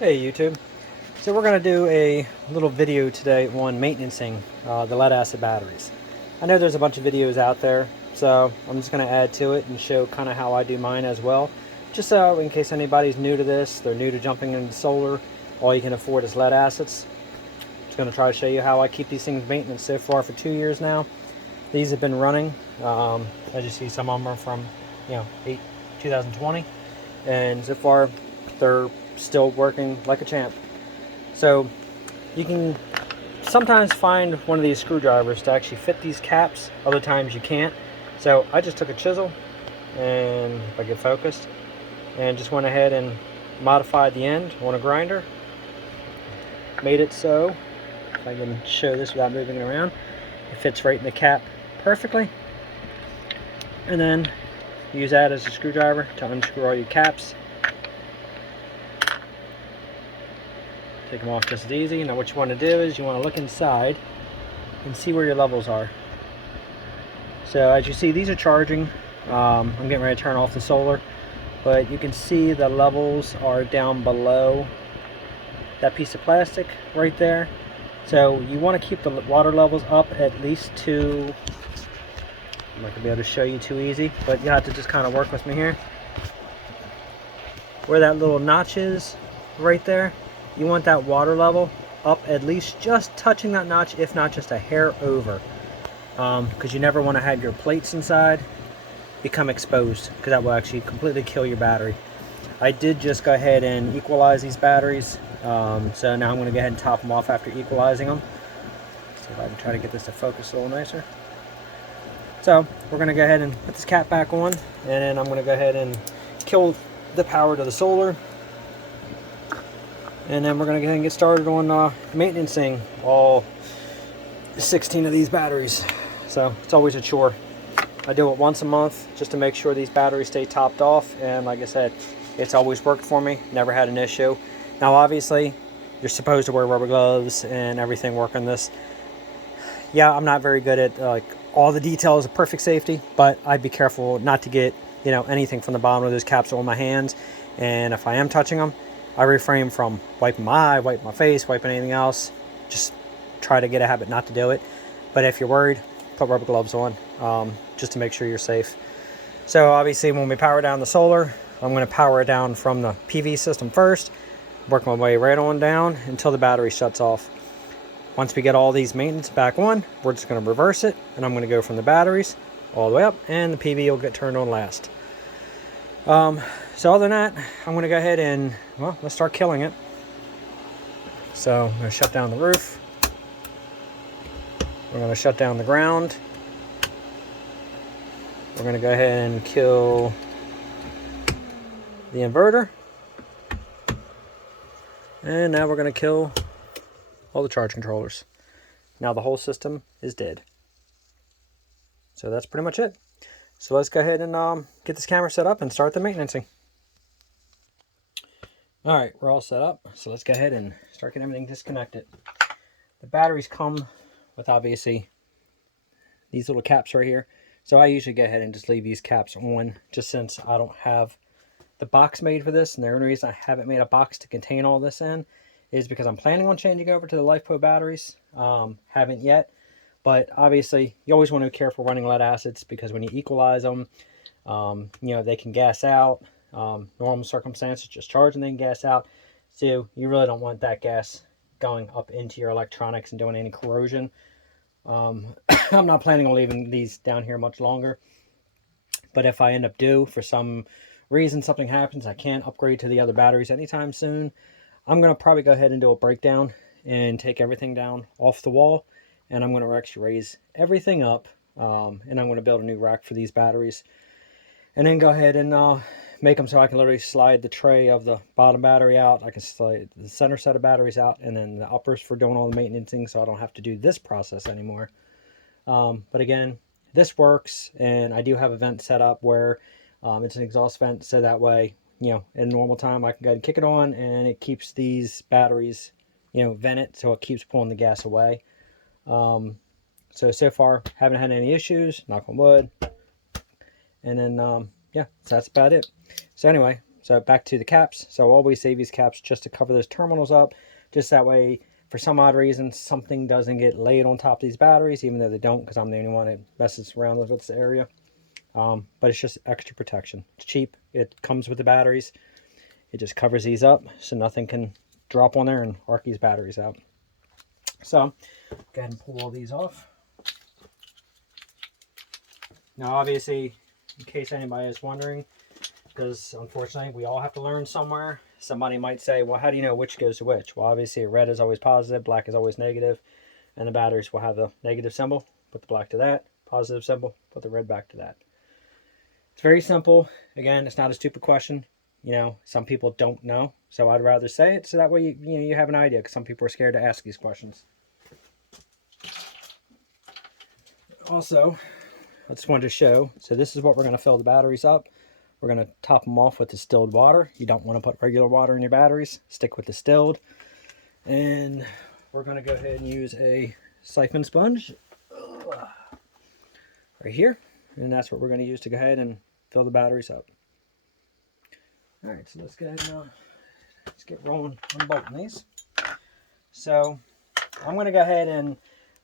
Hey YouTube. So we're going to do a little video today on maintaining the lead acid batteries. I know there's a bunch of videos out there, so I'm just going to add to it and show kind of how I do mine as well. Just so in case anybody's new to this, they're new to jumping into solar, all you can afford is lead acids. Just going to try to show you how I keep these things maintenance so far for 2 years now. These have been running. As you see, some of them are from 2020, and so far they're still working like a champ. So you can sometimes find one of these screwdrivers to actually fit these caps, other times you can't. So I just took a chisel, and if I get focused, and just went ahead and modified the end on a grinder. Made it so, if I can show this without moving it around, it fits right in the cap perfectly. And then use that as a screwdriver to unscrew all your caps. Take them off just as easy. Now what you want to do is you want to look inside and see where your levels are. So as you see, these are charging. I'm getting ready to turn off the solar, but you can see the levels are down below that piece of plastic right there. So you want to keep the water levels up at least to, I'm not going to be able to show you too easy, but you have to just kind of work with me here. Where that little notch is right there, you want that water level up at least just touching that notch, if not just a hair over, because you never want to have your plates inside become exposed, because that will actually completely kill your battery. I did just go ahead and equalize these batteries, so now I'm going to go ahead and top them off after equalizing them. See if I can try to get this to focus a little nicer. So we're going to go ahead and put this cap back on, and then I'm going to go ahead and kill the power to the solar. And then we're going to go ahead and get started on maintaining all 16 of these batteries. So it's always a chore. I do it once a month just to make sure these batteries stay topped off. And like I said, it's always worked for me. Never had an issue. Now obviously, you're supposed to wear rubber gloves and everything working this. Yeah, I'm not very good at like all the details of perfect safety, but I'd be careful not to get anything from the bottom of those caps on my hands. And if I am touching them, I refrain from wiping my eye, wiping my face, wiping anything else. Just try to get a habit not to do it. But if you're worried, put rubber gloves on, just to make sure you're safe. So obviously when we power down the solar, I'm going to power it down from the PV system first, work my way right on down until the battery shuts off. Once we get all these maintenance back on, we're just going to reverse it, and I'm going to go from the batteries all the way up, and the PV will get turned on last. So other than that, I'm going to go ahead and, well, let's start killing it. So I'm going to shut down the roof. We're going to shut down the ground. We're going to go ahead and kill the inverter. And now we're going to kill all the charge controllers. Now the whole system is dead. So that's pretty much it. So let's go ahead and get this camera set up and start the maintaining. Alright, we're all set up. So let's go ahead and start getting everything disconnected. The batteries come with obviously these little caps right here. So I usually go ahead and just leave these caps on, just since I don't have the box made for this. And the only reason I haven't made a box to contain all this in is because I'm planning on changing over to the LiFePro batteries. Haven't yet. But obviously, you always want to be careful running lead acids, because when you equalize them, they can gas out. Normal circumstances, just charging, they can gas out. So you really don't want that gas going up into your electronics and doing any corrosion. I'm not planning on leaving these down here much longer. But if I end up for some reason something happens, I can't upgrade to the other batteries anytime soon, I'm going to probably go ahead and do a breakdown and take everything down off the wall. And I'm going to actually raise everything up, and I'm going to build a new rack for these batteries. And then go ahead and make them so I can literally slide the tray of the bottom battery out. I can slide the center set of batteries out, and then the uppers for doing all the maintenance, so I don't have to do this process anymore. But again, this works, and I do have a vent set up where it's an exhaust vent, so that way, in normal time, I can go ahead and kick it on, and it keeps these batteries, vented, so it keeps pulling the gas away. So far haven't had any issues, knock on wood. And then yeah, so that's about it. So anyway, So back to the caps. So I'll always save these caps just to cover those terminals up, just that way, for some odd reason, something doesn't get laid on top of these batteries, even though they don't, because I'm the only one that messes around with this area. But it's just extra protection. It's cheap. It comes with the batteries. It just covers these up so nothing can drop on there and arc these batteries out. So go ahead and pull all these off. Now obviously, in case anybody is wondering, because unfortunately we all have to learn somewhere, somebody might say, well, how do you know which goes to which? Well, obviously red is always positive, black is always negative, and the batteries will have the negative symbol, put the black to that, positive symbol, put the red back to that. It's very simple. Again, it's not a stupid question. You know, some people don't know, so I'd rather say it so that way you have an idea, because some people are scared to ask these questions. Also, I just wanted to show, so this is what we're going to fill the batteries up. We're going to top them off with distilled water. You don't want to put regular water in your batteries. Stick with distilled. And we're going to go ahead and use a siphon sponge right here. And that's what we're going to use to go ahead and fill the batteries up. All right, so let's go ahead and let's get rolling unbolting these. So I'm going to go ahead and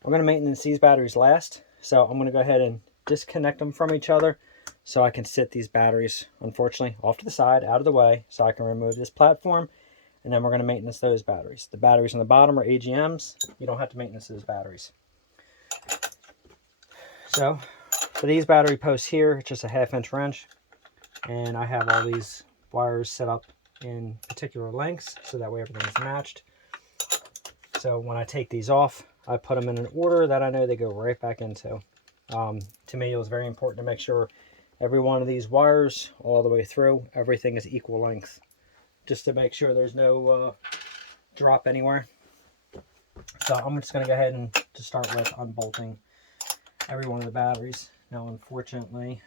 I'm going to maintenance these batteries last. So I'm going to go ahead and disconnect them from each other so I can sit these batteries, unfortunately, off to the side, out of the way, so I can remove this platform, and then we're going to maintenance those batteries. The batteries on the bottom are AGMs. You don't have to maintenance those batteries. So for these battery posts here, it's just a 1/2-inch wrench, and I have all these wires set up in particular lengths so that way everything is matched. So when I take these off, I put them in an order that I know they go right back into. To me, it was very important to make sure every one of these wires all the way through, everything is equal length, just to make sure there's no drop anywhere. So I'm just going to go ahead and just start with unbolting every one of the batteries. Now, unfortunately,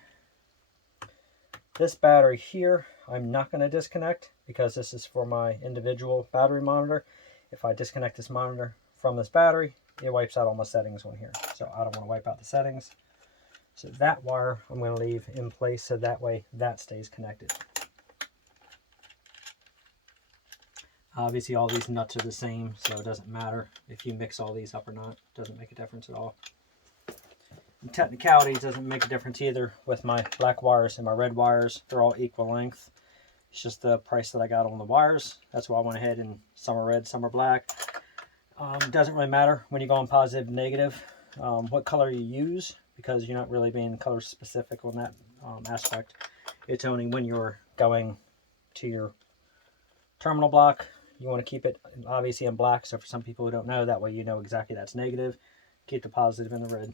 this battery here, I'm not going to disconnect because this is for my individual battery monitor. If I disconnect this monitor from this battery, it wipes out all my settings on here. So I don't want to wipe out the settings. So that wire I'm going to leave in place so that way that stays connected. Obviously all these nuts are the same, so it doesn't matter if you mix all these up or not. It doesn't make a difference at all. In technicality, it doesn't make a difference either with my black wires and my red wires. They're all equal length. It's just the price that I got on the wires. That's why I went ahead and some are red, some are black. It doesn't really matter when you go on positive and negative what color you use, because you're not really being color specific on that aspect. It's only when you're going to your terminal block, you want to keep it obviously in black. So for some people who don't know, that way you know exactly that's negative. Keep the positive in the red.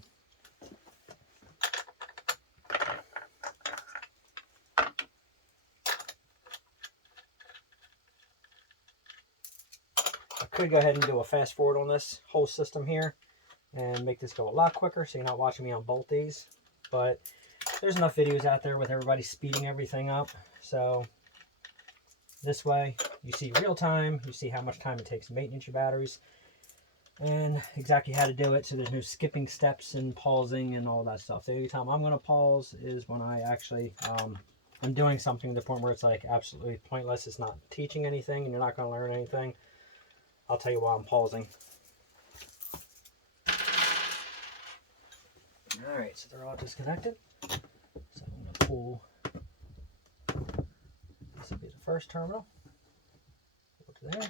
I could go ahead and do a fast forward on this whole system here and make this go a lot quicker so you're not watching me unbolt these, but there's enough videos out there with everybody speeding everything up. So this way you see real time, you see how much time it takes to maintenance your batteries and exactly how to do it, so there's no skipping steps and pausing and all that stuff. The only time I'm going to pause is when I actually I'm doing something to the point where it's like absolutely pointless. It's not teaching anything and you're not going to learn anything. I'll tell you why I'm pausing. Alright, so they're all disconnected. So I'm going to pull, this will be the first terminal, go to there,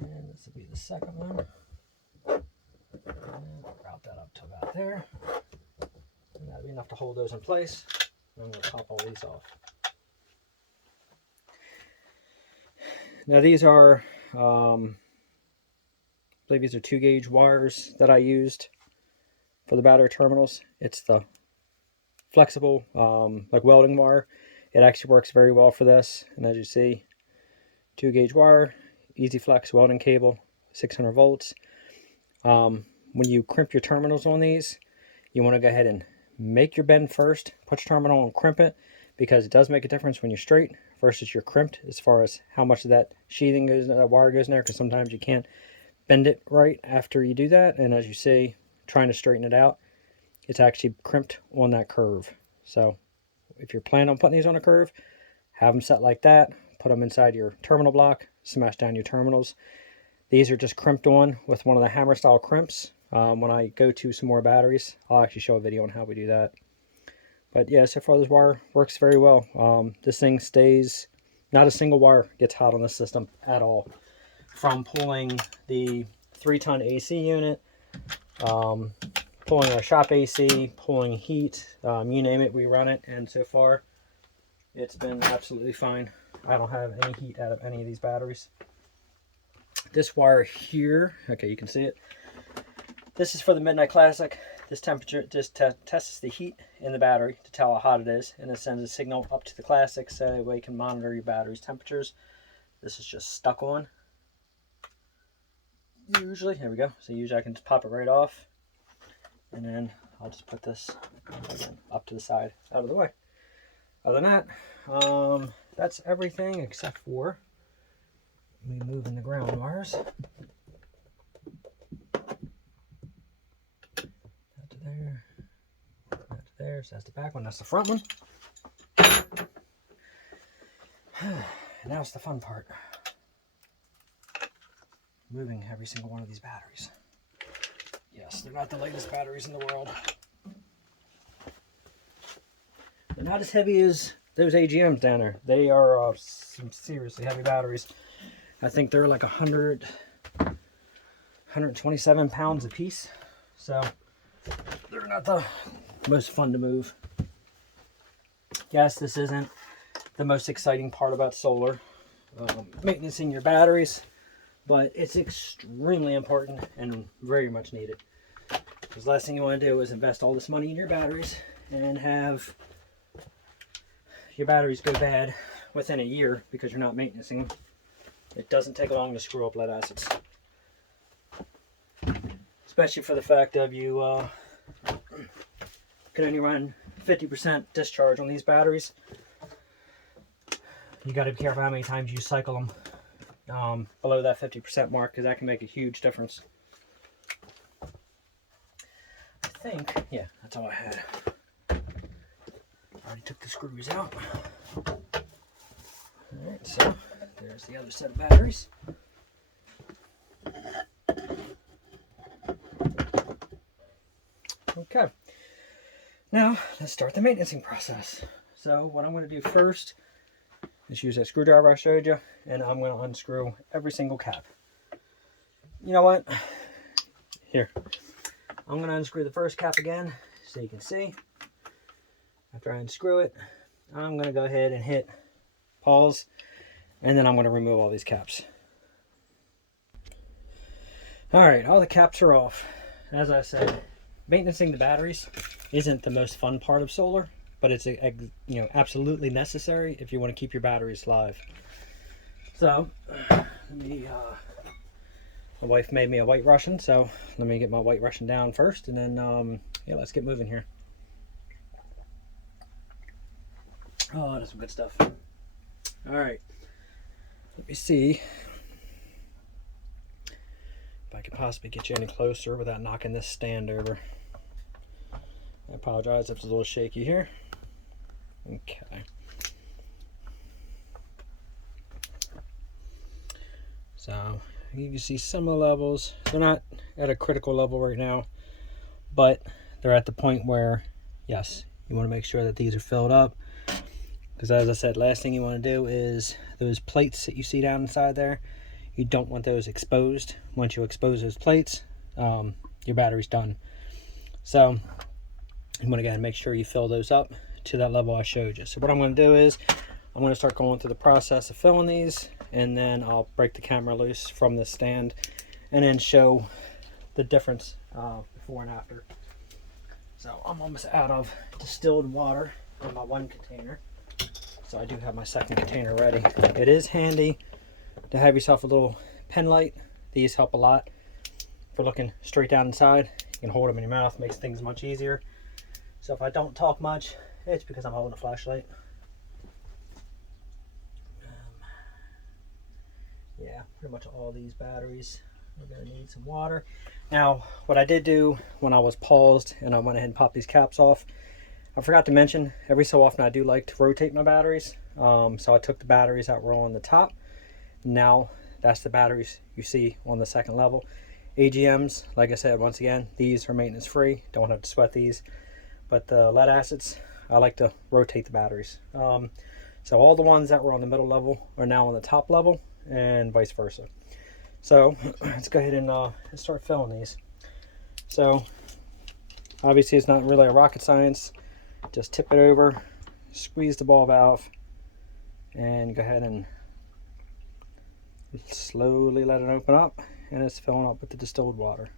and this will be the second one. And route that up to about there. And that'll be enough to hold those in place. And I'm going to pop all these off. Now these are, I believe these are 2-gauge wires that I used for the battery terminals. It's the flexible, like welding wire. It actually works very well for this. And as you see, 2-gauge wire, easy flex welding cable, 600 volts. When you crimp your terminals on these, you want to go ahead and make your bend first. Put your terminal and crimp it, because it does make a difference when you're straight versus you're crimped as far as how much of that sheathing goes, that wire goes in there, because sometimes you can't bend it right after you do that. And as you see, trying to straighten it out, it's actually crimped on that curve. So if you're planning on putting these on a curve, have them set like that, put them inside your terminal block, smash down your terminals. These are just crimped on with one of the hammer style crimps. When I go to some more batteries, I'll actually show a video on how we do that. But yeah, so far this wire works very well. This thing stays, not a single wire gets hot on this system at all. From pulling the 3-ton AC unit, pulling our shop AC, pulling heat, you name it, we run it, and so far it's been absolutely fine. I don't have any heat out of any of these batteries. This wire here, okay, you can see it. This is for the Midnight Classic. This temperature just tests the heat in the battery to tell how hot it is, and it sends a signal up to the Classic so that way you can monitor your battery's temperatures. This is just stuck on. Usually, here we go. So usually I can just pop it right off, and then I'll just put this again up to the side, out of the way. Other than that, that's everything except for me moving the ground wires. That to there, that to there. So that's the back one. That's the front one. Now it's the fun part. Moving every single one of these batteries. Yes, they're not the lightest batteries in the world. They're not as heavy as those AGMs down there. They are some seriously heavy batteries. I think they're like 127 pounds a piece. So they're not the most fun to move. Yes, this isn't the most exciting part about solar, maintaining your batteries, but it's extremely important and very much needed. Because the last thing you want to do is invest all this money in your batteries and have your batteries go bad within a year because you're not maintaining them. It doesn't take long to screw up lead acids. Especially for the fact of you can only run 50% discharge on these batteries. You got to be careful how many times you cycle them below that 50% mark, because that can make a huge difference. I think, yeah, that's all I had. Already took the screws out. Alright, so there's the other set of batteries. Okay, now let's start the maintenance process. So what I'm going to do first is use that screwdriver I showed you, and I'm going to unscrew every single cap. You know what? Here, I'm going to unscrew the first cap again so you can see. After I unscrew it, I'm going to go ahead and hit pause, and then I'm going to remove all these caps. Alright, all the caps are off. As I said, maintaining the batteries isn't the most fun part of solar, but it's absolutely necessary if you want to keep your batteries live. So, let me, my wife made me a White Russian, so let me get my White Russian down first, and then yeah, let's get moving here. Oh, that's some good stuff. All right, let me see if I can possibly get you any closer without knocking this stand over. I apologize if it's a little shaky here. Okay. So you can see some of the levels. They're not at a critical level right now, but they're at the point where, yes, you want to make sure that these are filled up. Because as I said, last thing you want to do is those plates that you see down inside there, you don't want those exposed. Once you expose those plates, your battery's done. So you want to go ahead and make sure you fill those up to that level I showed you. So what I'm going to do is I'm going to start going through the process of filling these, and then I'll break the camera loose from the stand and then show the difference before and after. So I'm almost out of distilled water in my one container, so I do have my second container ready. It is handy to have yourself a little pen light. These help a lot for looking straight down inside. You can hold them in your mouth, makes things much easier. So if I don't talk much, it's because I'm holding a flashlight. Yeah, pretty much all these batteries are going to need some water. Now, what I did do when I was paused and I went ahead and popped these caps off, I forgot to mention, every so often I do like to rotate my batteries. So I took the batteries that were on the top. Now that's the batteries you see on the second level. AGMs, like I said, once again, these are maintenance free. Don't have to sweat these. But the lead acids, I like to rotate the batteries. So all the ones that were on the middle level are now on the top level, and vice versa. So let's go ahead and start filling these. So obviously it's not really a rocket science. Just tip it over, squeeze the ball valve, and go ahead and slowly let it open up, and it's filling up with the distilled water.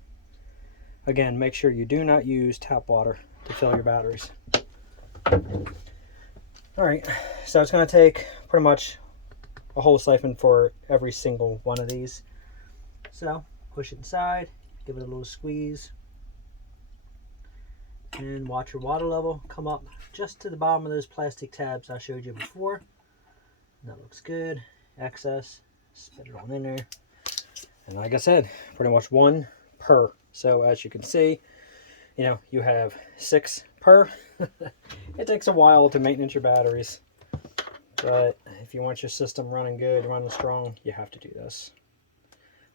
Again, make sure you do not use tap water to fill your batteries. Alright, so it's going to take pretty much a whole siphon for every single one of these. So push it inside, give it a little squeeze, and watch your water level come up just to the bottom of those plastic tabs I showed you before. And that looks good. Excess, spit it on in there. And like I said, pretty much one per. So as you can see, you know, you have 6 per. It takes a while to maintenance your batteries, but if you want your system running good, running strong, you have to do this.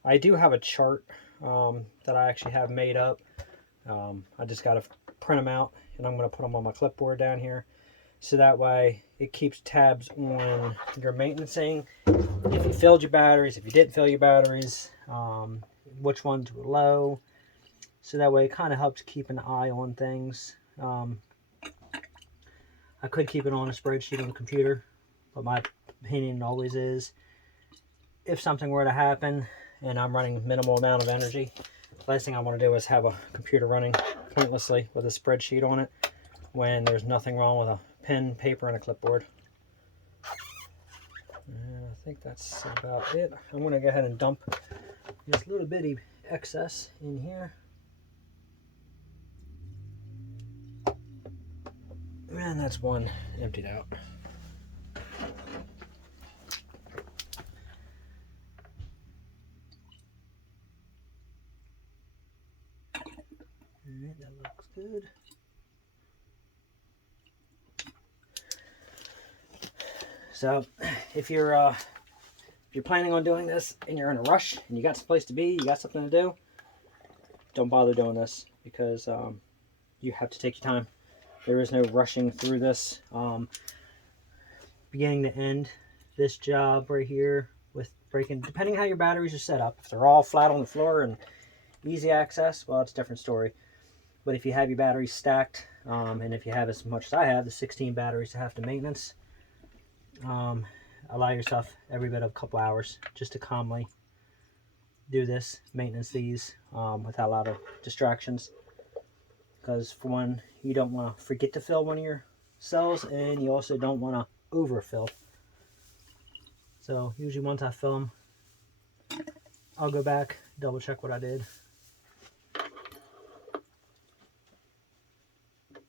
I do have a chart that I actually have made up. I just got to print them out, and I'm going to put them on my clipboard down here, so that way it keeps tabs on your maintenancing. If you filled your batteries, if you didn't fill your batteries, which ones were low. So that way it kind of helps keep an eye on things. I could keep it on a spreadsheet on the computer, but my opinion always is, if something were to happen and I'm running minimal amount of energy, the last thing I want to do is have a computer running pointlessly with a spreadsheet on it when there's nothing wrong with a pen, paper, and a clipboard. And I think that's about it. I'm going to go ahead and dump this little bitty excess in here. And that's one emptied out. Alright, that looks good. So if you're planning on doing this and you're in a rush and you got some place to be, you got something to do, don't bother doing this, because you have to take your time. There is no rushing through this. Beginning to end, this job right here with breaking, depending how your batteries are set up, if they're all flat on the floor and easy access, well, it's a different story. But if you have your batteries stacked, and if you have as much as I have, the 16 batteries to have to maintenance, allow yourself every bit of a couple hours just to calmly do this, maintenance these, without a lot of distractions. Because for one, you don't want to forget to fill one of your cells, and you also don't want to overfill. So usually once I fill them, I'll go back, double check what I did.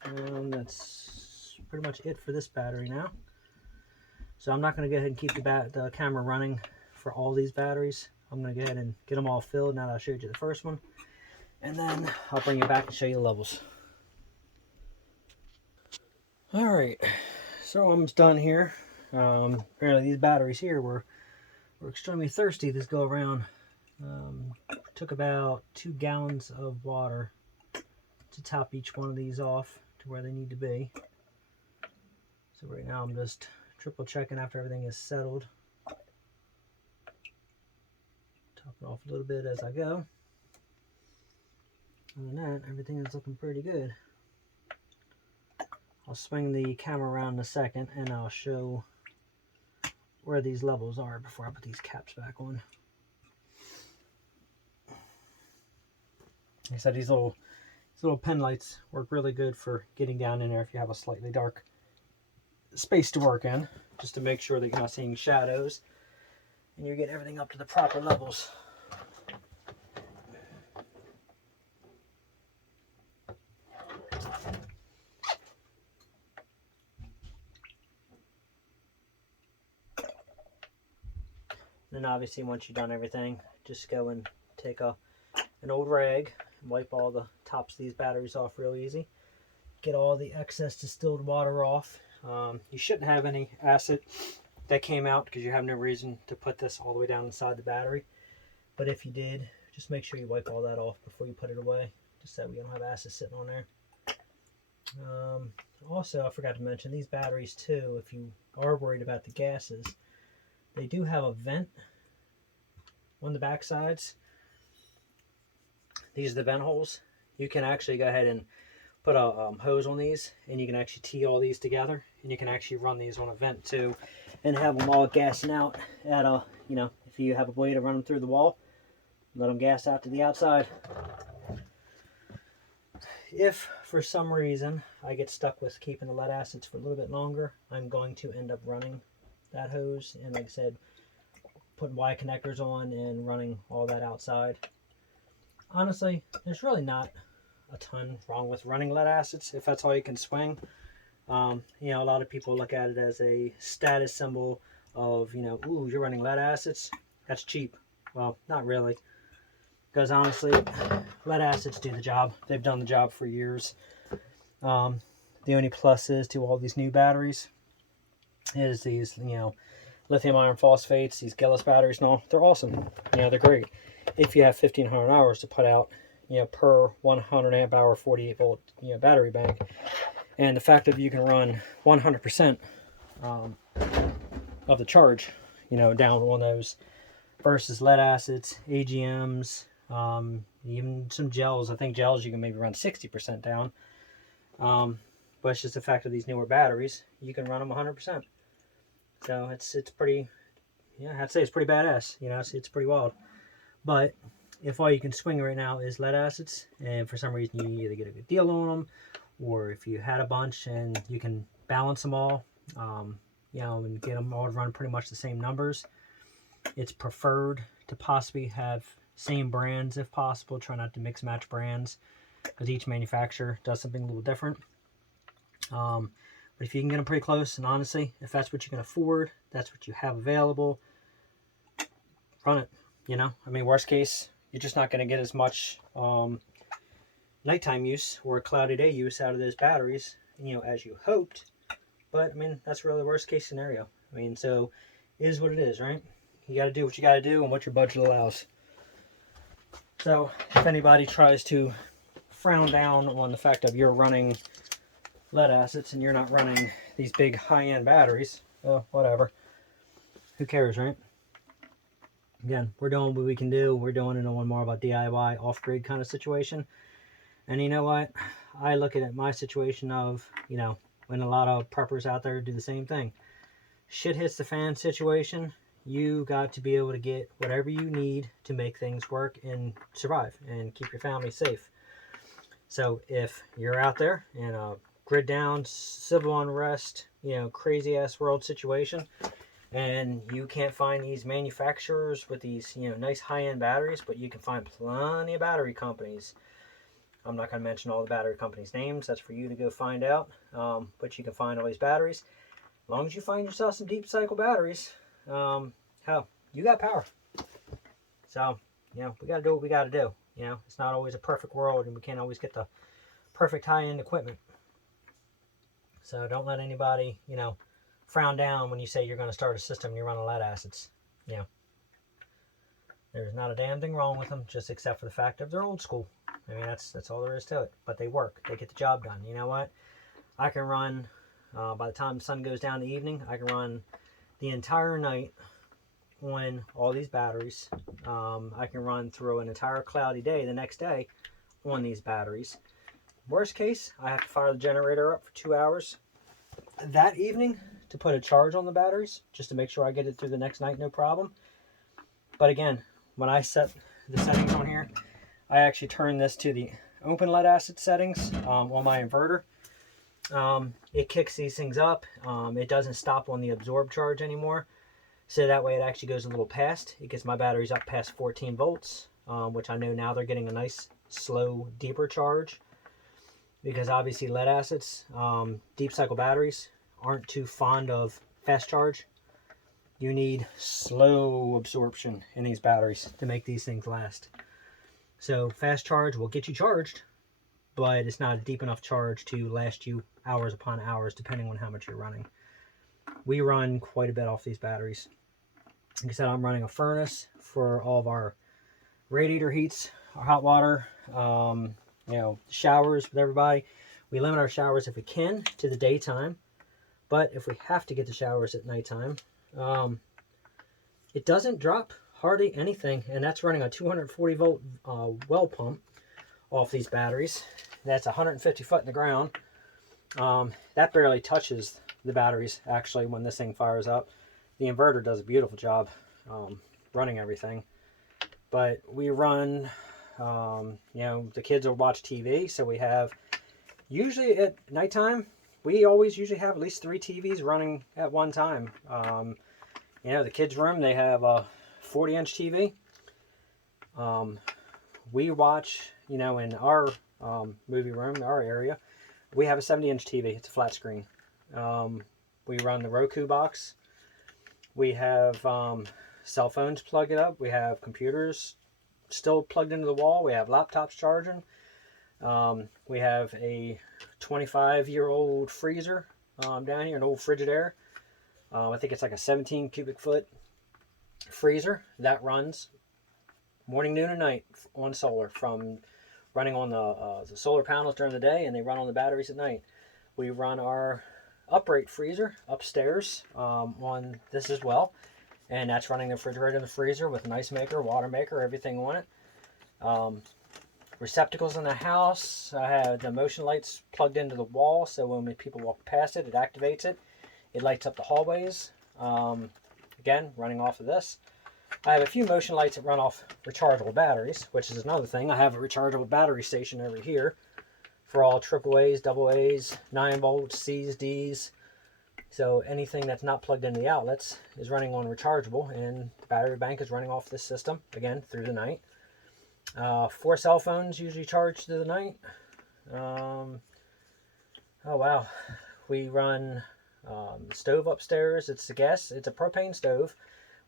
And that's pretty much it for this battery now. So I'm not going to go ahead and keep the camera running for all these batteries. I'm going to go ahead and get them all filled now that I showed you the first one. And then I'll bring you back and show you the levels. Alright, so I'm almost done here. Apparently these batteries here were extremely thirsty this go around. Took about 2 gallons of water to top each one of these off to where they need to be. So right now I'm just triple checking after everything is settled. Top it off a little bit as I go. Other than that, everything is looking pretty good. I'll swing the camera around in a second and I'll show where these levels are before I put these caps back on. Like I said, these little pen lights work really good for getting down in there if you have a slightly dark space to work in, just to make sure that you're not seeing shadows and you're getting everything up to the proper levels. Then obviously once you've done everything, just go and take an old rag and wipe all the tops of these batteries off real easy. Get all the excess distilled water off. You shouldn't have any acid that came out because you have no reason to put this all the way down inside the battery. But if you did, just make sure you wipe all that off before you put it away, just so we don't have acid sitting on there. Also, I forgot to mention these batteries too, if you are worried about the gases, they do have a vent on the back sides. These are the vent holes. You can actually go ahead and put a hose on these, and you can actually tee all these together, and you can actually run these on a vent too, and have them all gassing out at a, you know, if you have a way to run them through the wall, let them gas out to the outside. If for some reason I get stuck with keeping the lead acids for a little bit longer, I'm going to end up running that hose, and like I said, putting Y connectors on and running all that outside. Honestly, there's really not a ton wrong with running lead acids if that's all you can swing. You know, a lot of people look at it as a status symbol of, you know, ooh, you're running lead acids, that's cheap. Well, not really, because honestly, lead acids do the job. They've done the job for years. The only plus is to all these new batteries is these, you know, lithium iron phosphates, these Gillis batteries and all. They're awesome. You know, they're great. If you have 1,500 hours to put out, you know, per 100 amp hour 48 volt, you know, battery bank, and the fact that you can run 100% of the charge, you know, down on those versus lead acids, AGMs, even some gels. I think gels you can maybe run 60% down. But it's just the fact of these newer batteries, you can run them 100%. So it's pretty, yeah, I'd say it's pretty badass. You know, it's pretty wild. But if all you can swing right now is lead acids, and for some reason you either get a good deal on them, or if you had a bunch and you can balance them all, you know, and get them all to run pretty much the same numbers, it's preferred to possibly have same brands if possible. Try not to mix match brands because each manufacturer does something a little different. But if you can get them pretty close, and honestly, if that's what you can afford, that's what you have available, run it. You know, I mean, worst case, you're just not going to get as much nighttime use or cloudy day use out of those batteries, you know, as you hoped. But I mean, that's really the worst case scenario. I mean, so it is what it is, right? You got to do what you got to do and what your budget allows. So if anybody tries to frown down on the fact of you're running lead acids and you're not running these big high-end batteries, well, whatever. Who cares, right? Again, we're doing what we can do. We're doing it on more of a DIY, off-grid kind of situation. And you know what? I look at it, my situation of, you know, when a lot of preppers out there do the same thing. Shit hits the fan situation, you got to be able to get whatever you need to make things work and survive and keep your family safe. So if you're out there in a grid down, civil unrest, you know, crazy ass world situation, and you can't find these manufacturers with these, you know, nice high-end batteries, but you can find plenty of battery companies. I'm not going to mention all the battery companies' names. That's for you to go find out. But you can find all these batteries. As long as you find yourself some deep cycle batteries, hell, you got power. So, you know, we got to do what we got to do. You know, it's not always a perfect world, and we can't always get the perfect high-end equipment. So don't let anybody, you know, frown down when you say you're going to start a system and you're running lead acids. You know, there's not a damn thing wrong with them, just except for the fact that they're old school. I mean, that's all there is to it. But they work. They get the job done. You know what? I can run, by the time the sun goes down in the evening, I can run the entire night on all these batteries. I can run through an entire cloudy day the next day on these batteries. Worst case, I have to fire the generator up for 2 hours that evening to put a charge on the batteries, just to make sure I get it through the next night, no problem. But again, when I set the settings on here, I actually turn this to the open lead acid settings on my inverter. It kicks these things up. It doesn't stop on the absorb charge anymore. So that way it actually goes a little past. It gets my batteries up past 14 volts, which I know now they're getting a nice, slow, deeper charge. Because obviously lead acids, deep cycle batteries, aren't too fond of fast charge. You need slow absorption in these batteries to make these things last. So fast charge will get you charged, but it's not a deep enough charge to last you hours upon hours, depending on how much you're running. We run quite a bit off these batteries. Like I said, I'm running a furnace for all of our radiator heats, our hot water, showers with everybody. We limit our showers if we can to the daytime, but if we have to get the showers at nighttime, it doesn't drop hardly anything, and that's running a 240 volt well pump off these batteries. That's 150 foot in the ground. That barely touches the batteries actually when this thing fires up. The inverter does a beautiful job running everything, but we run the kids will watch TV, so we have, usually at nighttime, we always usually have at least 3 TVs running at one time. The kids' room, they have a 40-inch TV. We watch, in our movie room, our area, we have a 70-inch TV. It's a flat screen. We run the Roku box. We have cell phones plugged up. We have computers still plugged into the wall. We have laptops charging. We have a 25-year-old freezer down here, an old Frigidaire. I think it's like a 17 cubic foot freezer that runs morning, noon, and night on solar, from running on the solar panels during the day, and they run on the batteries at night. We run our upright freezer upstairs on this as well, and that's running the refrigerator and the freezer with an ice maker, water maker, everything on it. Receptacles in the house, I have the motion lights plugged into the wall, so when people walk past it, it activates it. It lights up the hallways. Again, running off of this. I have a few motion lights that run off rechargeable batteries, which is another thing. I have a rechargeable battery station over here for all AAAs, AA's, 9 volts, C's, D's. So anything that's not plugged into the outlets is running on rechargeable, and the battery bank is running off this system, again, through the night. 4 cell phones usually charged through the night. Oh wow. We run the stove upstairs. It's a propane stove,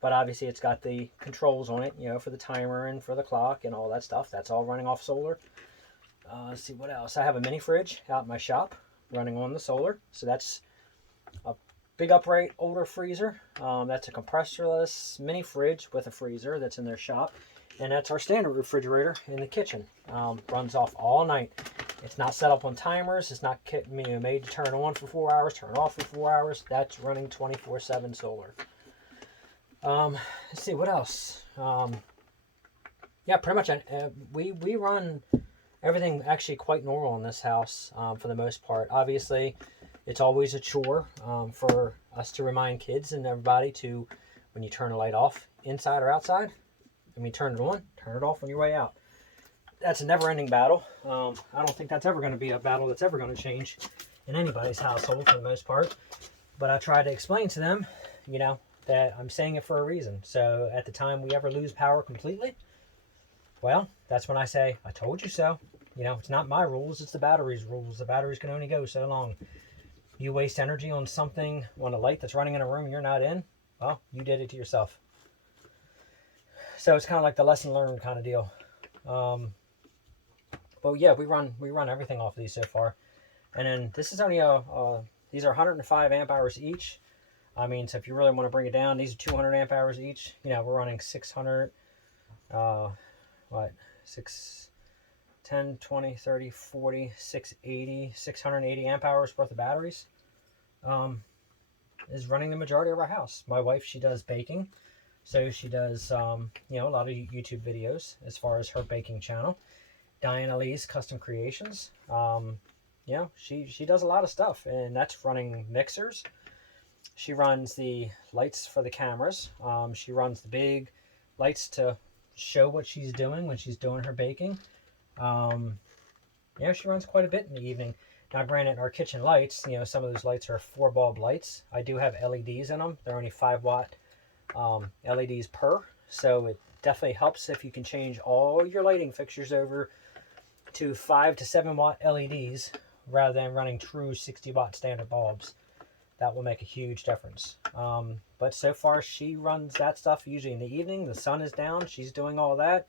but obviously it's got the controls on it, for the timer and for the clock and all that stuff. That's all running off solar. Let's see what else. I have a mini fridge out in my shop running on the solar. So that's a big upright older freezer. That's a compressorless mini fridge with a freezer that's in their shop. And that's our standard refrigerator in the kitchen. Runs off all night. It's not set up on timers. It's not made to turn on for 4 hours, turn off for 4 hours. That's running 24/7 solar. Let's see, what else? Yeah, pretty much we run everything actually quite normal in this house for the most part. Obviously, it's always a chore for us to remind kids and everybody to, when you turn a light off, inside or outside. Turn it on, turn it off on your way out. That's a never-ending battle. I don't think that's ever going to be a battle that's ever going to change in anybody's household for the most part. But I try to explain to them, that I'm saying it for a reason. So at the time we ever lose power completely, well, that's when I say, I told you so. It's not my rules, it's the battery's rules. The batteries can only go so long. You waste energy on something, on a light that's running in a room you're not in, well, you did it to yourself. So it's kind of like the lesson learned kind of deal. But yeah, we run everything off of these so far. And then this is only these are 105 amp hours each. So if you really want to bring it down, these are 200 amp hours each. We're running 600, 10, 20, 30, 40, 680, 680 amp hours worth of batteries. Is running the majority of our house. My wife, she does baking. So she does, a lot of YouTube videos as far as her baking channel. Diana Lee's Custom Creations. She does a lot of stuff, and that's running mixers. She runs the lights for the cameras. She runs the big lights to show what she's doing when she's doing her baking. She runs quite a bit in the evening. Now, granted, our kitchen lights, some of those lights are 4 bulb lights. I do have LEDs in them. They're only 5 watt LEDs per. So it definitely helps if you can change all your lighting fixtures over to 5 to 7 watt LEDs rather than running true 60 watt standard bulbs. That will make a huge difference. But so far, she runs that stuff usually in the evening. The sun is down. She's doing all that.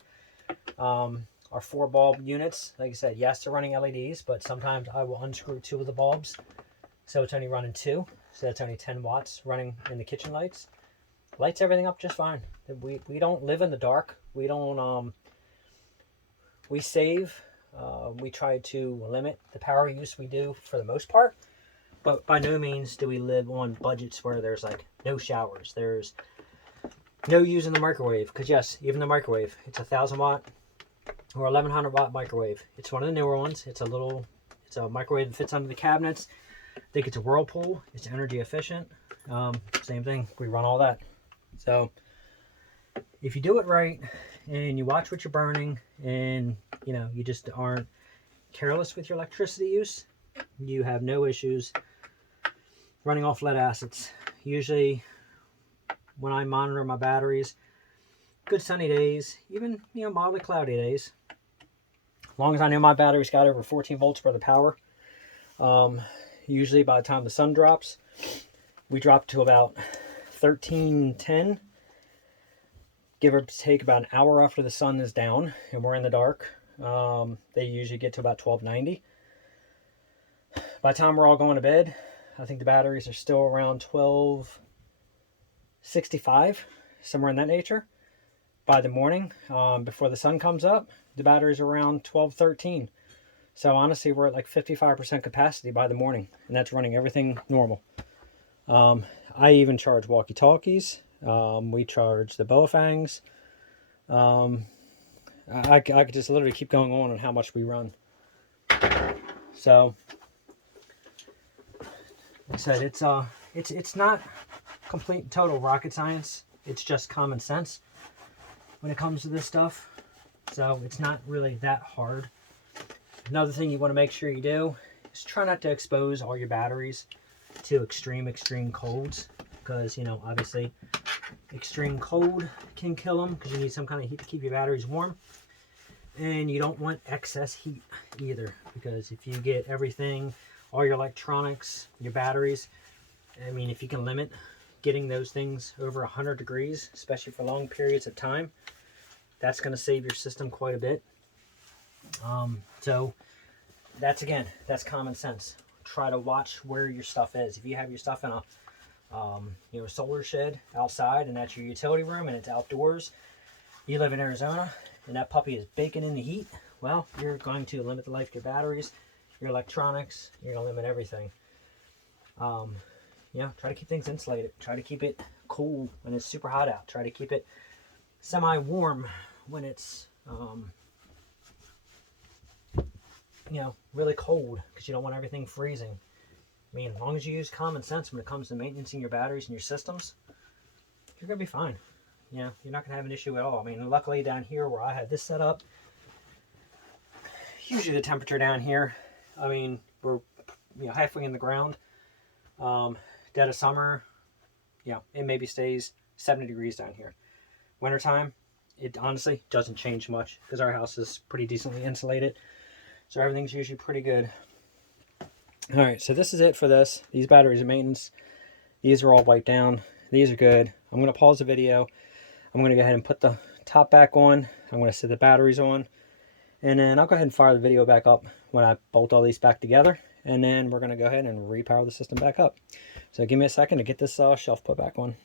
are 4 bulb units. Like I said, yes, they're running LEDs, but sometimes I will unscrew 2 of the bulbs, so it's only running 2. So that's only 10 watts running in the kitchen lights. Lights everything up just fine. We don't live in the dark. We don't we save. We try to limit the power use we do for the most part, but by no means do we live on budgets where there's like no showers, there's no using the microwave. Because yes, even the microwave, it's a 1,000 watt or 1,100 watt microwave. It's one of the newer ones. It's a microwave that fits under the cabinets. I think it's a Whirlpool. It's energy efficient. Same thing. We run all that. So if you do it right and you watch what you're burning, and you just aren't careless with your electricity use, you have no issues running off lead acids. Usually when I monitor my batteries, good sunny days, even mildly cloudy days, as long as I know my battery's got over 14 volts worth of power, usually by the time the sun drops, we drop to about 1310, give or take about an hour after the sun is down and we're in the dark. They usually get to about 1290. By the time we're all going to bed, I think the batteries are still around 1265, somewhere in that nature. By the morning, before the sun comes up, the batteries are around 1213. So honestly, we're at like 55% capacity by the morning, and that's running everything normal. I even charge walkie-talkies. We charge the Boafangs. I could just literally keep going on how much we run. So, like I said, it's not complete total rocket science. It's just common sense when it comes to this stuff. So it's not really that hard. Another thing you want to make sure you do is try not to expose all your batteries to extreme colds, because obviously extreme cold can kill them, because you need some kind of heat to keep your batteries warm. And you don't want excess heat either, because if you get everything, all your electronics, your batteries, I mean, if you can limit getting those things over 100 degrees, especially for long periods of time, that's going to save your system quite a bit. So that's common sense. Try to watch where your stuff is. If you have your stuff in a solar shed outside, and that's your utility room, and it's outdoors, you live in Arizona, and that puppy is baking in the heat, well, you're going to limit the life of your batteries, your electronics, you're going to limit everything. Try to keep things insulated. Try to keep it cool when it's super hot out. Try to keep it semi-warm when it's really cold, because you don't want everything freezing. I mean, as long as you use common sense when it comes to maintaining your batteries and your systems, you're going to be fine. You're not going to have an issue at all. I mean, luckily down here where I had this set up, usually the temperature down here, I mean, we're halfway in the ground. Dead of summer, it maybe stays 70 degrees down here. Wintertime, it honestly doesn't change much, because our house is pretty decently insulated. So everything's usually pretty good. Alright, so this is it for this. These batteries are maintenance. These are all wiped down. These are good. I'm going to pause the video. I'm going to go ahead and put the top back on. I'm going to set the batteries on. And then I'll go ahead and fire the video back up when I bolt all these back together. And then we're going to go ahead and repower the system back up. So give me a second to get this shelf put back on.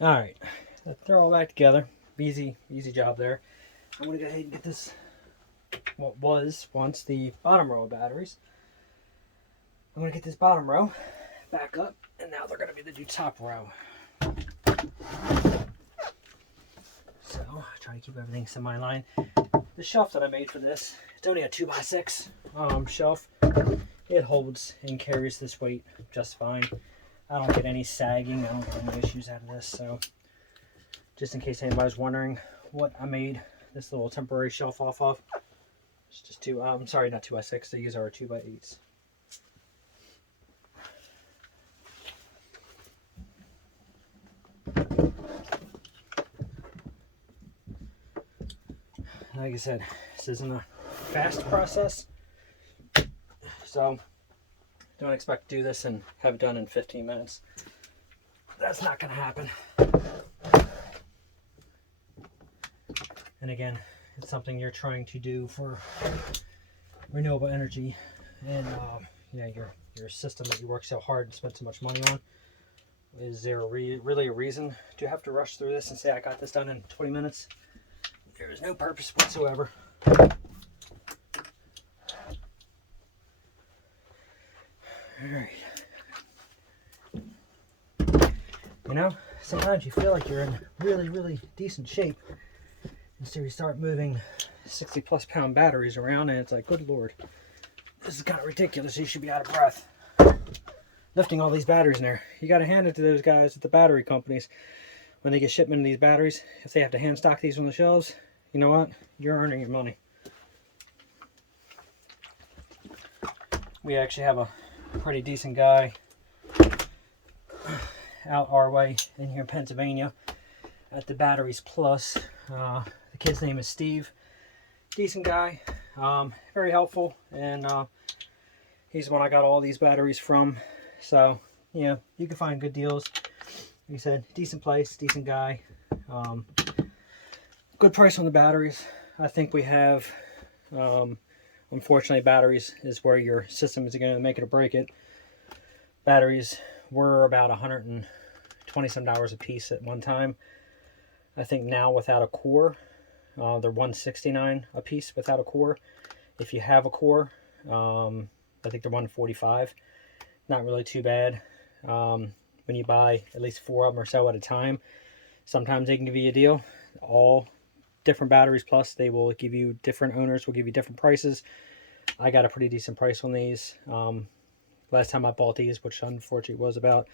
Alright, they're all back together. Easy job there. I'm going to go ahead and get this, what was once the bottom row of batteries. I'm going to get this bottom row back up, and now they're going to be the new top row. So try to keep everything semi-line. The shelf that I made for this, it's only a 2x6 shelf. It holds and carries this weight just fine. I don't get any sagging. I don't get any issues out of this. So just in case anybody's wondering what I made this little temporary shelf off of, it's just sorry, not 2x6. These are 2x8s. Like I said, this isn't a fast process, so don't expect to do this and have it done in 15 minutes. That's not going to happen. And again, it's something you're trying to do for renewable energy, and you know, your system that you work so hard and spend so much money on. Is there really a reason to have to rush through this and say I got this done in 20 minutes? There is no purpose whatsoever. Alright. You know, sometimes you feel like you're in really decent shape, and so you start moving 60+ pound batteries around, and it's like, good lord, this is kind of ridiculous. You should be out of breath lifting all these batteries in there. You got to hand it to those guys at the battery companies when they get shipment of these batteries. If they have to hand stock these on the shelves, you know what? You're earning your money. We actually have a pretty decent guy out our way in here in Pennsylvania at the Batteries Plus. The kid's name is Steve. Decent guy, very helpful, and he's the one I got all these batteries from. So, you know, you can find good deals. Like I said, decent place, decent guy. Good price on the batteries. I think we have, unfortunately, batteries is where your system is going to make it or break it. Batteries were about 120 some dollars a piece at one time. I think now without a core, they're 169 a piece without a core. If you have a core, I think they're 145. Not really too bad. When you buy at least 4 of them or so at a time, sometimes they can give you a deal. All different Batteries Plus, they will give you, different owners will give you different prices. I got a pretty decent price on these. Last time I bought these, which unfortunately was about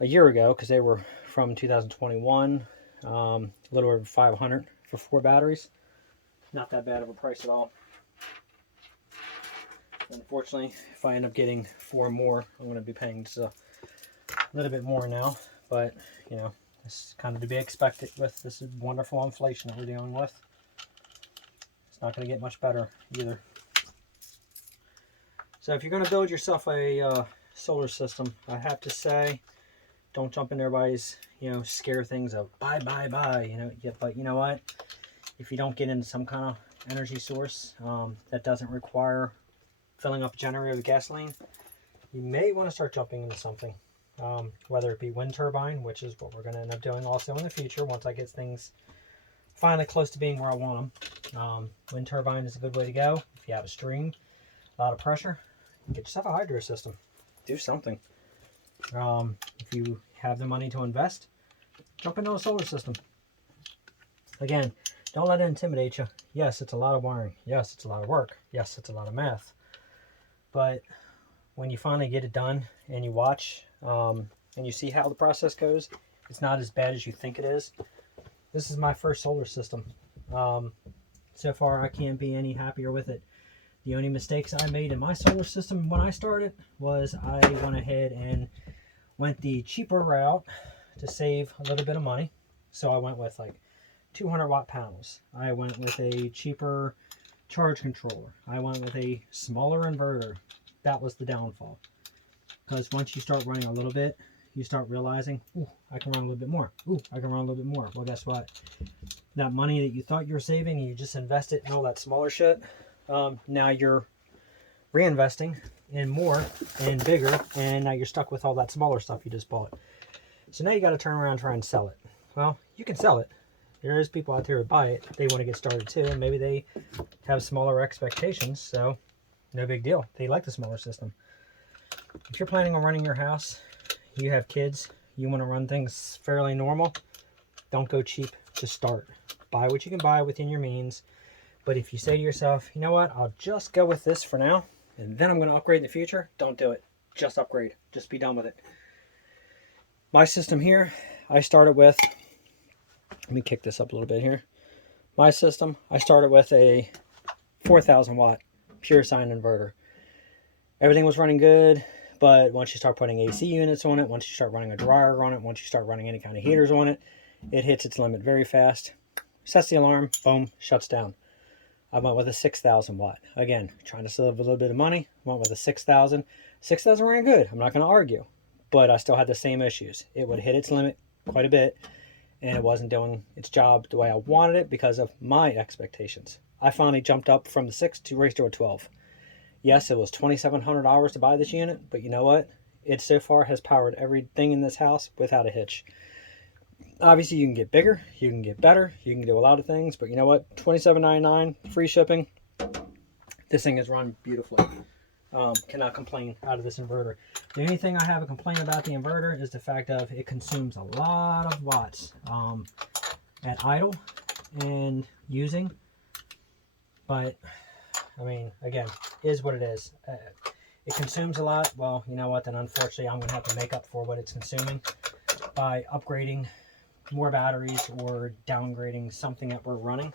a year ago, because they were from 2021, a little over 500 for 4 batteries. Not that bad of a price at all. Unfortunately, if I end up getting 4 more, I'm going to be paying just a little bit more now. But, you know, this is kind of to be expected with this wonderful inflation that we're dealing with. It's not going to get much better either. So if you're going to build yourself a solar system, I have to say, don't jump into everybody's, you know, scare things of buy, you know. Yeah, but you know what? If you don't get into some kind of energy source that doesn't require filling up a generator with gasoline, you may want to start jumping into something. Whether it be wind turbine, which is what we're going to end up doing also in the future once I get things finally close to being where I want them. Wind turbine is a good way to go. If you have a stream, a lot of pressure, get yourself a hydro system. Do something. If you have the money to invest, jump into a solar system. Again, don't let it intimidate you. Yes, it's a lot of wiring. Yes, it's a lot of work. Yes, it's a lot of math. But when you finally get it done and you watch and you see how the process goes, it's not as bad as you think it is. This is my first solar system. So far, I can't be any happier with it. The only mistakes I made in my solar system when I started was I went ahead and went the cheaper route to save a little bit of money. So I went with like 200 watt panels. I went with a cheaper charge controller. I went with a smaller inverter. That was the downfall. Because once you start running a little bit, you start realizing, ooh, I can run a little bit more. Ooh, I can run a little bit more. Well, guess what? That money that you thought you were saving, and you just invest it in all that smaller shit. Now you're reinvesting in more and bigger, and now you're stuck with all that smaller stuff you just bought. So now you got to turn around and try and sell it. Well, you can sell it. There is people out there who buy it. They want to get started too, and maybe they have smaller expectations, so no big deal. They like the smaller system. If you're planning on running your house, you have kids, you want to run things fairly normal, don't go cheap to start. Buy what you can buy within your means. But if you say to yourself, you know what, I'll just go with this for now, and then I'm going to upgrade in the future, don't do it. Just upgrade. Just be done with it. My system here, I started with, let me kick this up a little bit here. My system, I started with a 4,000 watt pure sine inverter. Everything was running good, but once you start putting AC units on it, once you start running a dryer on it, once you start running any kind of heaters on it, it hits its limit very fast. Sets the alarm, boom, shuts down. I went with a 6,000 watt. Again, trying to save a little bit of money, went with a 6,000. 6,000 ran good, I'm not going to argue, but I still had the same issues. It would hit its limit quite a bit, and it wasn't doing its job the way I wanted it because of my expectations. I finally jumped up from the 6 to raised to a 12. Yes, it was $2,700 to buy this unit, but you know what? It so far has powered everything in this house without a hitch. Obviously, you can get bigger, you can get better, you can do a lot of things, but you know what? $27.99, free shipping. This thing is run beautifully. Cannot complain out of this inverter. The only thing I have a complaint about the inverter is the fact of it consumes a lot of watts at idle and using. But, I mean, again, is what it is. It consumes a lot. Well, you know what? Then unfortunately, I'm going to have to make up for what it's consuming by upgrading more batteries or downgrading something that we're running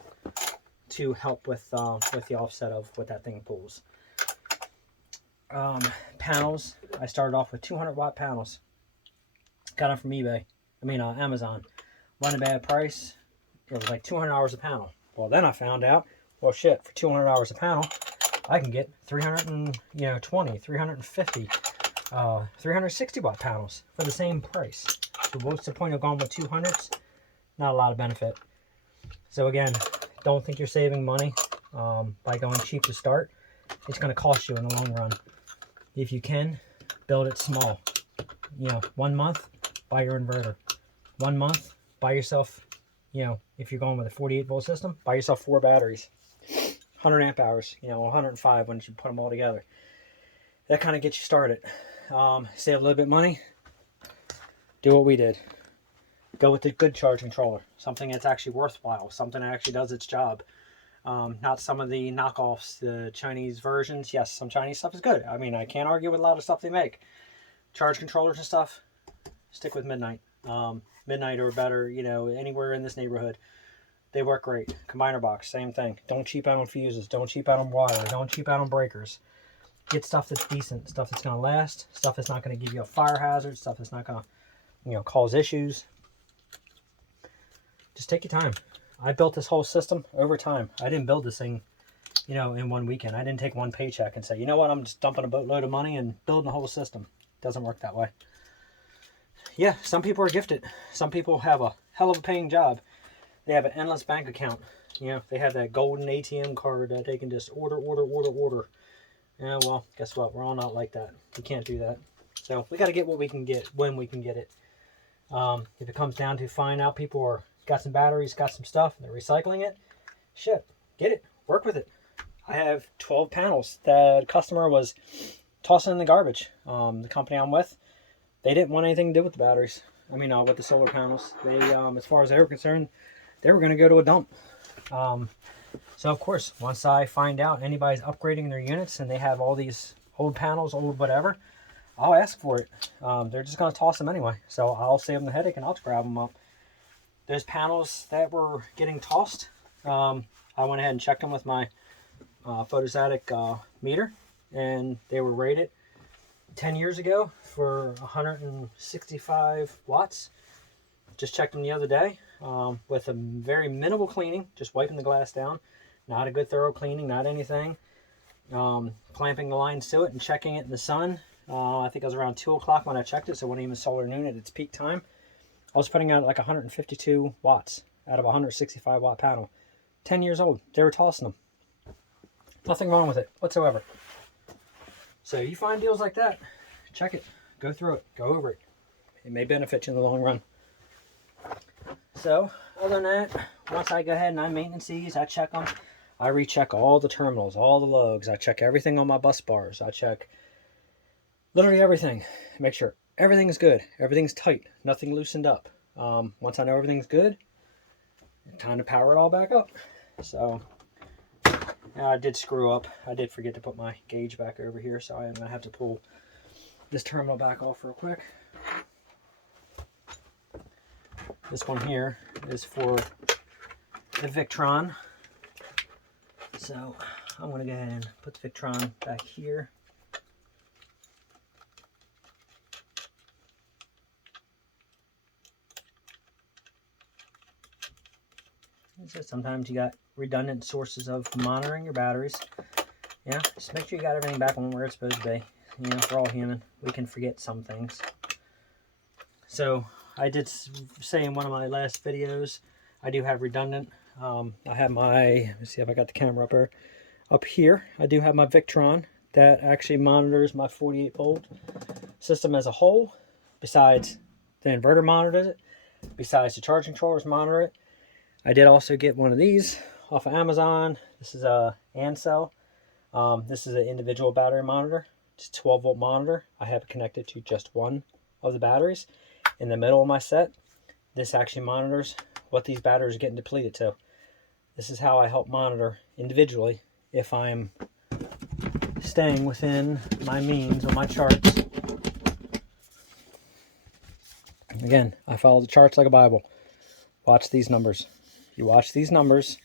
to help with the offset of what that thing pulls. Panels, I started off with 200-watt panels. Got them from Amazon. Wasn't a bad price. It was like $200 a panel. Well, then I found out, well, shit, for $200 a panel, I can get 320, 350, 360-watt panels for the same price. So what's the point of going with 200s? Not a lot of benefit. So again, don't think you're saving money by going cheap to start. It's going to cost you in the long run. If you can, build it small. 1 month, buy your inverter. 1 month, buy yourself, if you're going with a 48-volt system, buy yourself 4 batteries. 100 amp hours, 105 when you put them all together. That kind of gets you started. Save a little bit of money. Do what we did. Go with the good charge controller. Something that's actually worthwhile. Something that actually does its job. Not some of the knockoffs, the Chinese versions. Yes, some Chinese stuff is good. I mean, I can't argue with a lot of stuff they make. Charge controllers and stuff, stick with Midnight. Midnight or better, anywhere in this neighborhood. They work great. Combiner box, same thing. Don't cheap out on fuses. Don't cheap out on wire. Don't cheap out on breakers. Get stuff that's decent. Stuff that's going to last. Stuff that's not going to give you a fire hazard. Stuff that's not going to, cause issues. Just take your time. I built this whole system over time. I didn't build this thing, in one weekend. I didn't take one paycheck and say, you know what, I'm just dumping a boatload of money and building a whole system. It doesn't work that way. Yeah, some people are gifted. Some people have a hell of a paying job. They have an endless bank account. They have that golden ATM card that they can just order. Yeah, well, guess what? We're all not like that. We can't do that. So we got to get what we can get when we can get it. If it comes down to find out people are got some batteries, got some stuff, and they're recycling it, shit, get it. Work with it. I have 12 panels that a customer was tossing in the garbage. The company I'm with, they didn't want anything to do with the batteries. With the solar panels. They, as far as they were concerned, they were going to go to a dump. So of course, once I find out anybody's upgrading their units and they have all these old panels, old whatever, I'll ask for it. They're just going to toss them anyway. So I'll save them the headache and I'll grab them up. Those panels that were getting tossed, I went ahead and checked them with my photostatic meter, and they were rated 10 years ago for 165 watts. Just checked them the other day with a very minimal cleaning, just wiping the glass down. Not a good thorough cleaning, not anything. Clamping the lines to it and checking it in the sun. I think it was around 2 o'clock when I checked it, so it wasn't even solar noon at its peak time. I was putting out like 152 watts out of a 165 watt panel. 10 years old. They were tossing them. Nothing wrong with it whatsoever. So you find deals like that, check it. Go through it. Go over it. It may benefit you in the long run. So, other than that, once I go ahead and I maintenance these, I check them. I recheck all the terminals, all the lugs. I check everything on my bus bars. I check literally everything. Make sure everything's good. Everything's tight. Nothing loosened up. Once I know everything's good, time to power it all back up. So, I did screw up. I did forget to put my gauge back over here, so I'm going to have to pull this terminal back off real quick. This one here is for the Victron. So I'm going to go ahead and put the Victron back here. So sometimes you got redundant sources of monitoring your batteries. Yeah, just make sure you got everything back on where it's supposed to be. We're all human. We can forget some things. So I did say in one of my last videos, I do have redundant. I have my, let's see if I got the camera up here. Up here, I do have my Victron that actually monitors my 48 volt system as a whole. Besides the inverter monitors it, besides the charging controllers monitor it. I did also get one of these off of Amazon. This is a Ansel. This is an individual battery monitor. It's a 12 volt monitor. I have it connected to just one of the batteries. In the middle of my set, this actually monitors what these batteries are getting depleted to. This is how I help monitor individually if I'm staying within my means on my charts. Again, I follow the charts like a Bible. Watch these numbers. You watch these numbers,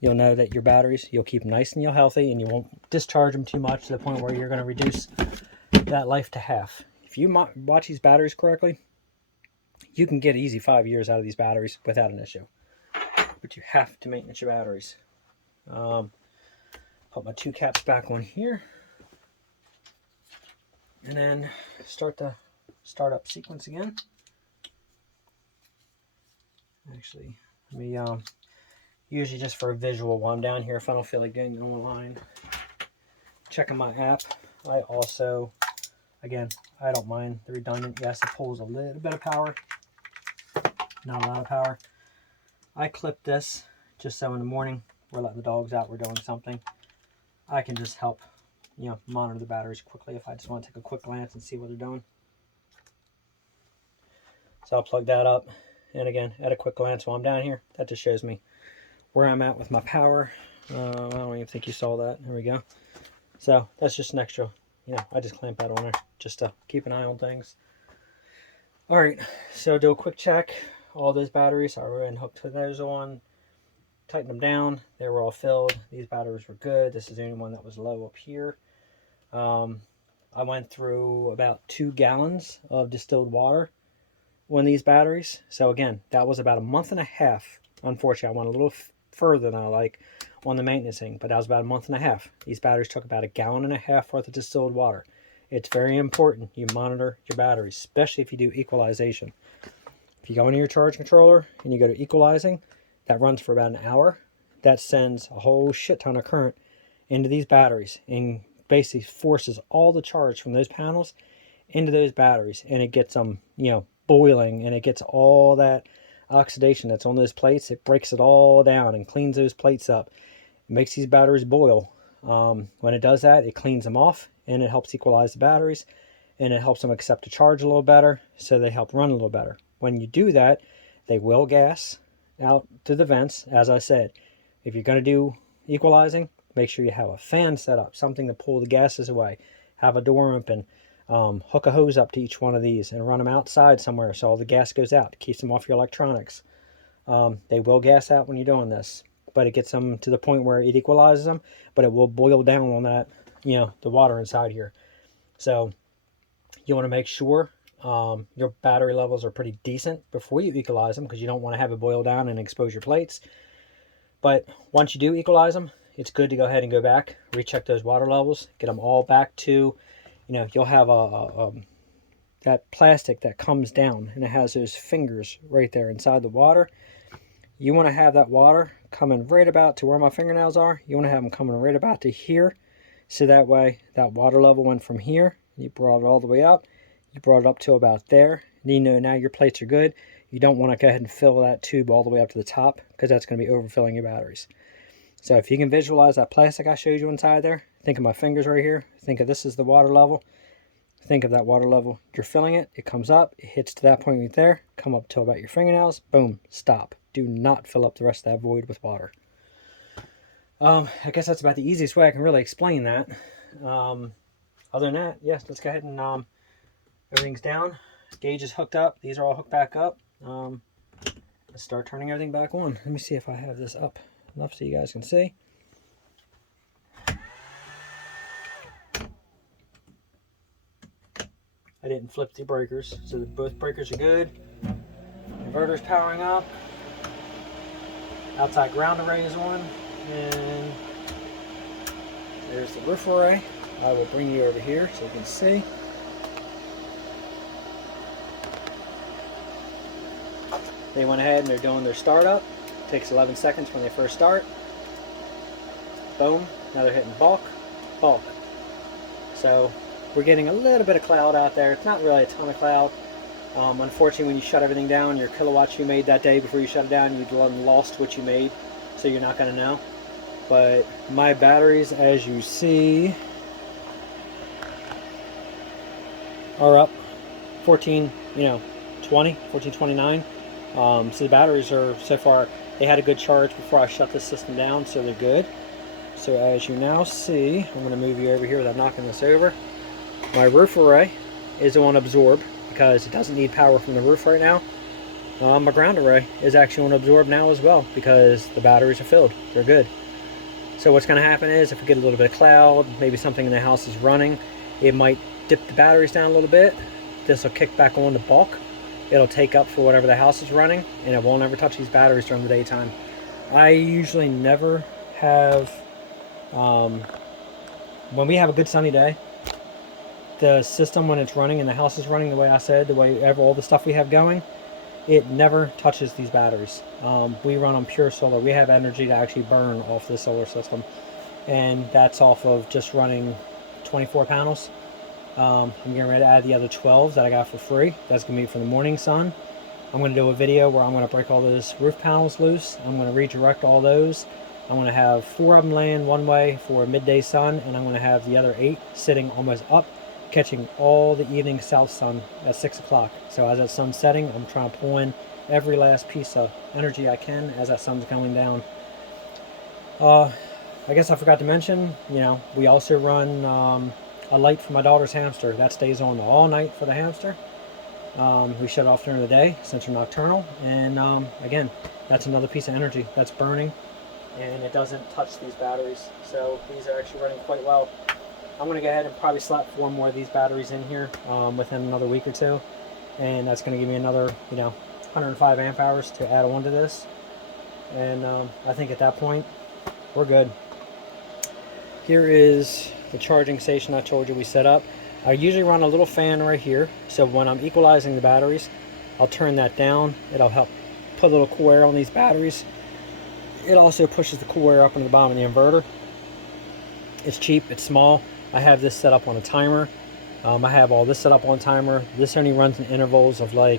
you'll know that your batteries, you'll keep them nice and you'll healthy, and you won't discharge them too much to the point where you're going to reduce that life to half. If you watch these batteries correctly, you can get easy 5 years out of these batteries without an issue. But you have to maintenance your batteries. Put my 2 caps back on here. And then start the startup sequence again. Actually, let me, usually just for a visual while I'm down here, if I don't feel like getting online, checking my app. I also, again, I don't mind the redundant. Yes, it pulls a little bit of power, not a lot of power. I clip this just so in the morning we're letting the dogs out, we're doing something, I can just help, you know, monitor the batteries quickly if I just want to take a quick glance and see what they're doing. So I'll plug that up, and again, at a quick glance while I'm down here, that just shows me where I'm at with my power. I don't even think you saw that. There we go. So that's just an extra, you know, I just clamp that on there just to keep an eye on things. All right, so do a quick check. All those batteries, I went and hooked those on, tightened them down. They were all filled. These batteries were good. This is the only one that was low up here. I went through about 2 gallons of distilled water on these batteries. So again, that was about a month and a half. Unfortunately, I went a little further than I like on the maintenance thing, but that was about a month and a half. These batteries took about 1.5 gallons worth of distilled water. It's very important you monitor your batteries, especially if you do equalization. If you go into your charge controller and you go to equalizing, that runs for about an hour. That sends a whole shit ton of current into these batteries and basically forces all the charge from those panels into those batteries, and it gets them, you know, boiling, and it gets all that oxidation that's on those plates. It breaks it all down and cleans those plates up. It makes these batteries boil. When it does that, it cleans them off, and it helps equalize the batteries, and it helps them accept the charge a little better, so they help run a little better. When you do that, they will gas out to the vents. As I said, if you're going to do equalizing, make sure you have a fan set up, something to pull the gases away. Have a door open. Hook a hose up to each one of these and run them outside somewhere so all the gas goes out. It keeps them off your electronics. They will gas out when you're doing this, but it gets them to the point where it equalizes them, but it will boil down on that, you know, the water inside here. So you want to make sure your battery levels are pretty decent before you equalize them, because you don't want to have it boil down and expose your plates. But once you do equalize them, it's good to go ahead and go back, recheck those water levels, get them all back to, you know, you'll have that plastic that comes down and it has those fingers right there inside the water. You want to have that water coming right about to where my fingernails are. You want to have them coming right about to here, so that way that water level went from here, you brought it all the way up, you brought it up to about there, and you know now your plates are good. You don't want to go ahead and fill that tube all the way up to the top, because that's going to be overfilling your batteries. So if you can visualize that plastic I showed you inside there, think of my fingers right here, think of this as the water level, think of that water level, you're filling it, it comes up, it hits to that point right there, come up to about your fingernails, boom, stop. Do not fill up the rest of that void with water. I guess that's about the easiest way I can really explain that. Other than that, yes, let's go ahead and everything's down. Gauge is hooked up. These are all hooked back up. Let's start turning everything back on. Let me see if I have this up enough so you guys can see. I didn't flip the breakers, so both breakers are good. Inverter's powering up. Outside ground array is on, and there's the roof array. I will bring you over here so you can see. They went ahead and they're doing their startup. Takes 11 seconds when they first start. Boom, now they're hitting bulk, bulk. So we're getting a little bit of cloud out there. It's not really a ton of cloud. Unfortunately, when you shut everything down, your kilowatts you made that day before you shut it down, you've lost what you made, so you're not going to know. But my batteries, as you see, are up 14, 1429. So the batteries are, so far, they had a good charge before I shut the system down, so they're good. So as you now see, I'm going to move you over here without knocking this over. My roof array is on absorb because it doesn't need power from the roof right now. My ground array is actually on absorb now as well because the batteries are filled. They're good. So what's going to happen is if we get a little bit of cloud, maybe something in the house is running, it might dip the batteries down a little bit. This will kick back on the bulk. It'll take up for whatever the house is running, and it won't ever touch these batteries during the daytime. I usually never have, when we have a good sunny day, the system, when it's running and the house is running the way I said, the way all the stuff we have going, it never touches these batteries. We run on pure solar. We have energy to actually burn off the solar system, and that's off of just running 24 panels. I'm getting ready to add the other 12 that I got for free. That's going to be for the morning sun. I'm going to do a video where I'm going to break all those roof panels loose. I'm going to redirect all those. I'm going to have 4 of them laying one way for midday sun, and I'm going to have the other 8 sitting almost up, catching all the evening south sun at 6 o'clock. So as that sun's setting, I'm trying to pull in every last piece of energy I can as that sun's going down. I guess I forgot to mention, we also run a light for my daughter's hamster. That stays on all night for the hamster. We shut off during the day since we're nocturnal. And again, that's another piece of energy that's burning, and it doesn't touch these batteries. So these are actually running quite well. I'm going to go ahead and probably slap 4 more of these batteries in here within another week or 2. And that's going to give me another, 105 amp hours to add on to this. And I think at that point, we're good. Here is the charging station I told you we set up. I usually run a little fan right here, so when I'm equalizing the batteries, I'll turn that down. It'll help put a little cool air on these batteries. It also pushes the cool air up into the bottom of the inverter. It's cheap, it's small. I have this set up on a timer. I have all this set up on timer. This only runs in intervals of 3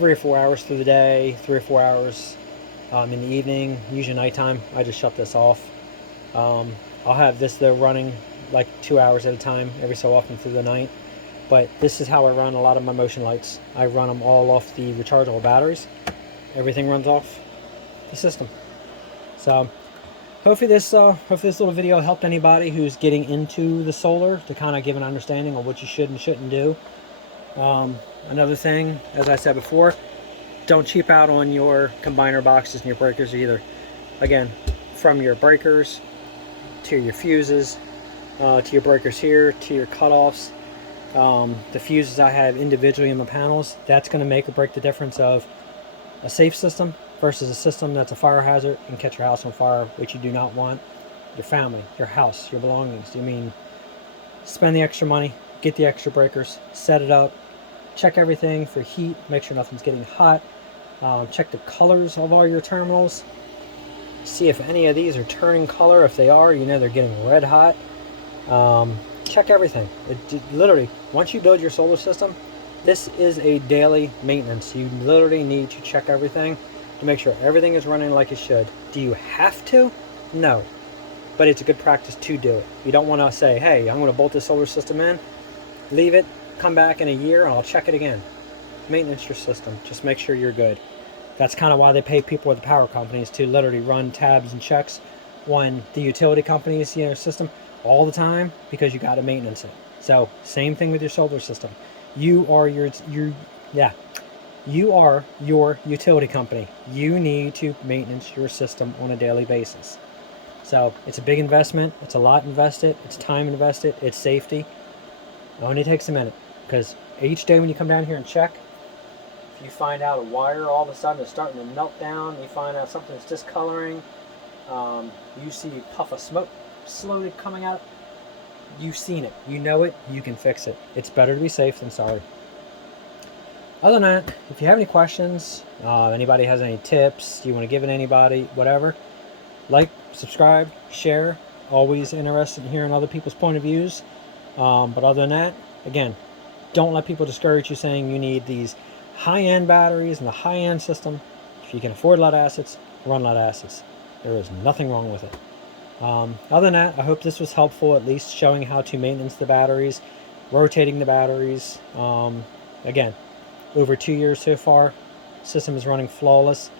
or 4 hours through the day, 3 or 4 hours in the evening, usually nighttime. I just shut this off. I'll have this though running like 2 hours at a time every so often through the night. But this is how I run a lot of my motion lights. I run them all off the rechargeable batteries. Everything runs off the system. So hopefully this little video helped anybody who's getting into the solar to kind of give an understanding of what you should and shouldn't do. Another thing, as I said before, don't cheap out on your combiner boxes and your breakers either. Again, from your breakers to your fuses, to your breakers here, to your cutoffs. The fuses I have individually in the panels, that's going to make or break the difference of a safe system versus a system that's a fire hazard and catch your house on fire, which you do not want. Your family, your house, your belongings. Spend the extra money, get the extra breakers, set it up, check everything for heat, make sure nothing's getting hot, check the colors of all your terminals, see if any of these are turning color. If they are, they're getting red hot. Check everything. Literally, once you build your solar system, this is a daily maintenance. You literally need to check everything to make sure everything is running like it should. Do you have to? No. But it's a good practice to do it. You don't want to say, hey, I'm going to bolt this solar system in, leave it, come back in a year, and I'll check it again. Maintenance your system. Just make sure you're good. That's kind of why they pay people with the power companies to literally run tabs and checks on the utility companies, system all the time, because you got to maintenance it. So same thing with your solar system. You are your utility company. You need to maintenance your system on a daily basis. So it's a big investment. It's a lot invested. It's time invested. It's safety. It only takes a minute, because each day when you come down here and check, if you find out a wire all of a sudden is starting to melt down, you find out something's discoloring, you see a puff of smoke slowly coming out, you've seen it, you know it, you can fix it. It's better to be safe than sorry. Other than that, if you have any questions, anybody has any tips, you want to give it anybody, whatever, like, subscribe, share. Always interested in hearing other people's point of views. But other than that, again, don't let people discourage you saying you need these high-end batteries and the high-end system. If you can afford lead acids, run lead acids. There is nothing wrong with it. Other than that, I hope this was helpful, at least showing how to maintenance the batteries, rotating the batteries. Again, over 2 years so far, system is running flawless.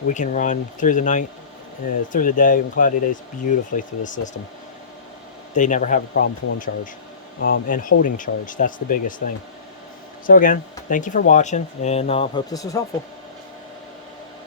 We can run through the night, through the day, and cloudy days beautifully through the system. They never have a problem pulling charge. And holding charge, that's the biggest thing. So again, thank you for watching, and hope this was helpful.